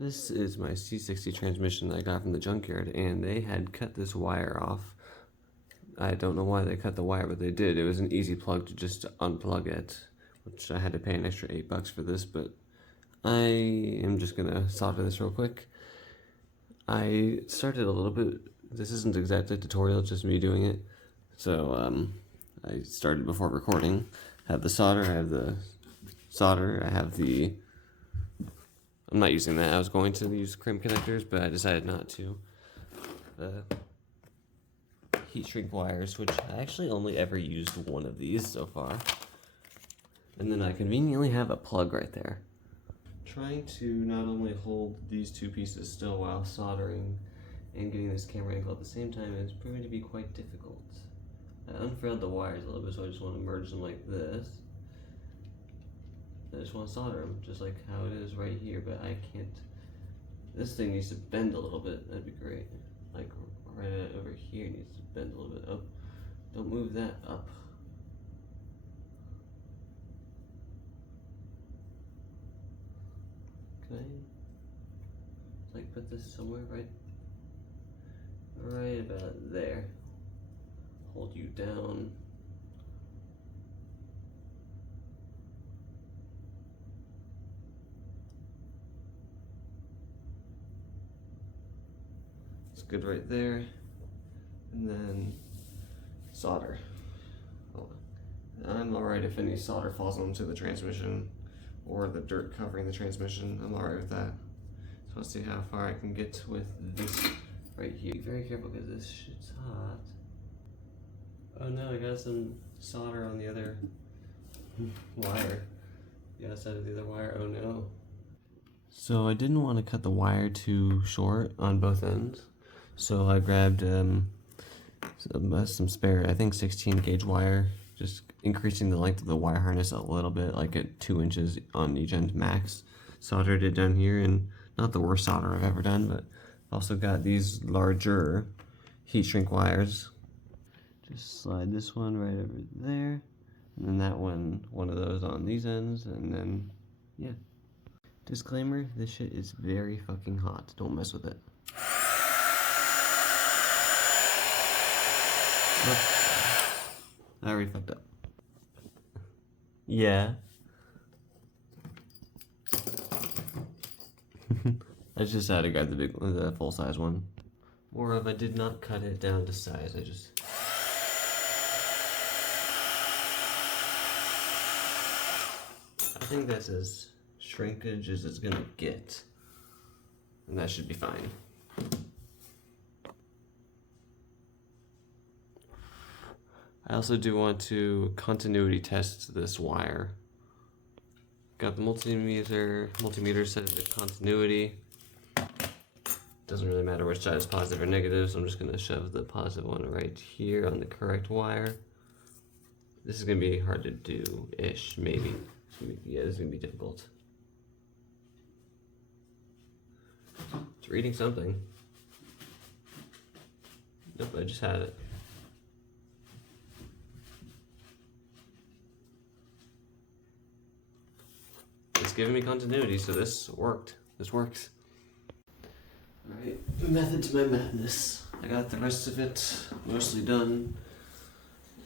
This is my C60 transmission that I got from the junkyard, and they had cut this wire off. I don't know why they cut the wire, but they did. It was an easy plug to just unplug it, which I had to pay an extra $8 for this, but I am just gonna solder this real quick. I started a little bit, this isn't exactly a tutorial, just me doing it. So I started before recording. I have the solder, I have the solder, I have the, I'm not using that. I was going to use crimp connectors, but I decided not to. The heat shrink wires, which I actually only ever used one of these so far. And then I conveniently have a plug right there. Trying to not only hold these two pieces still while soldering and getting this camera angle at the same time is proving to be quite difficult. I unfurled the wires a little bit, so I just want to merge them like this. I just want to solder them, just like how it is right here, but I can't. This thing needs to bend a little bit, that'd be great. Like right over here needs to bend a little bit. Oh, don't move that up. Can I like put this somewhere right about there. Hold you down. It's good right there. And then solder. I'm alright if any solder falls onto the transmission or the dirt covering the transmission. I'm alright with that. So let's see how far I can get with this right here. Be very careful because this shit's hot. Oh no, I got some solder on the other wire. The other side of the other wire, oh no. So I didn't want to cut the wire too short on both ends. So I grabbed some spare, I think 16 gauge wire, just increasing the length of the wire harness a little bit, like at 2 inches on each end max. Soldered it down here, and not the worst solder I've ever done, but also got these larger heat shrink wires. Just slide this one right over there, and then that one of those on these ends, and then, yeah. Disclaimer, this shit is very fucking hot. Don't mess with it. I already fucked up. Yeah. I just had to grab the full size one. More of I did not cut it down to size. I think that's as shrinkage as it's gonna get, and that should be fine. I also do want to continuity test this wire. Got the multimeter set to continuity. Doesn't really matter which side is positive or negative, so I'm just gonna shove the positive one right here on the correct wire. This is gonna be hard to do-ish, maybe. Yeah, this is gonna be difficult. It's reading something. Nope, I just had it. It's giving me continuity, so this worked. This works. Alright, method to my madness. I got the rest of it mostly done.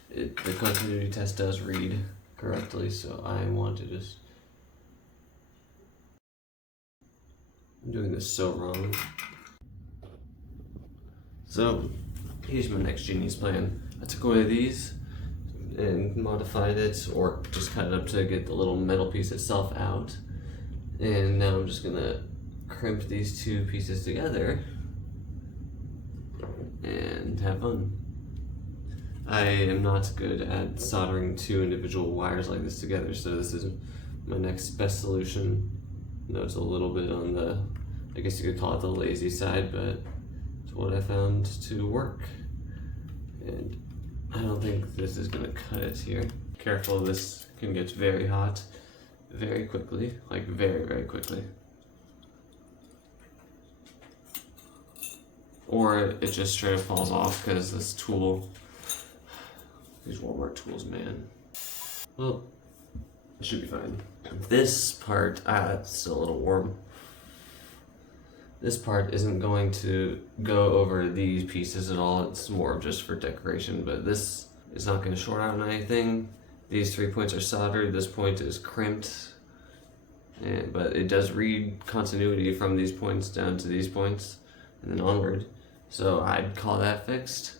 The continuity test does read correctly, so I want to just... I'm doing this so wrong. So, here's my next genius plan. I took away these and modified it, or just cut it up to get the little metal piece itself out. And now I'm just gonna crimp these two pieces together and have fun. I am not good at soldering two individual wires like this together, so this is my next best solution. I know it's a little bit on the, I guess you could call it the lazy side, but it's what I found to work. And I don't think this is gonna cut it here. Careful, this can get very hot very quickly, like very, very quickly. Or it just straight up falls off because this tool, these Walmart tools, man. Well, it should be fine. This part, it's still a little warm. this part isn't going to go over these pieces at all. It's more just for decoration, but this is not going to short out on anything. These 3 points are soldered. This point is crimped, but it does read continuity from these points down to these points and then onward. So I'd call that fixed.